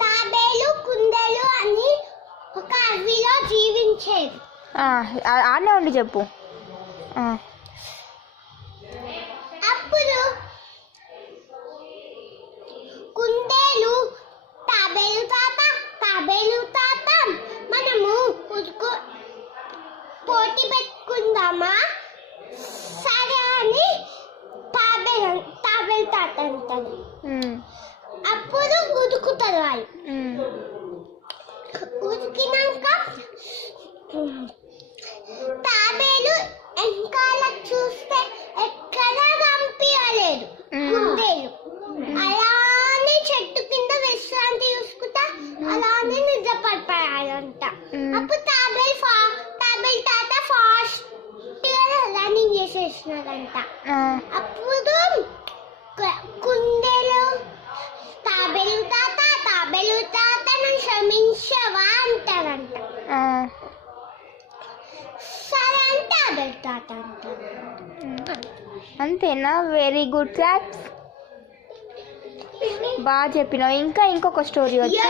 తాబేలు కుందేలు అని ఒక అడవిలో జీవించేది. ఆడనే ఉండి చెప్పు. అప్పుడు కుందేలు తాబేలు తాత మనము పోటీ పెట్టుకుందామా? సరే అని తాబేలు తాత అంటాడు. అప్పుడు ఉదుకుతారు వాళ్ళు. ఉదికినాక తాబేలు వెనకాల చూస్తే ఎక్కడా పంపించలేదు కుందేలు. అలానే చెట్టు కింద విశ్రాంతి చూసుకుంటా అలానే నిద్ర పడిపోయాడంట. అప్పుడు తాబేలు తాత ఫాస్ట్ రన్నింగ్ చేసేసినాడంట. అప్పుడు కుందేలు తాబేలు తాత నన్ను క్షమించవా అంటారంట. సరే అని తాబేలు తాత అంటారు. అంతేనా? Very good claps. బాగా చెప్పినావు. ఇంకా ఇంకొక స్టోరీ వచ్చా?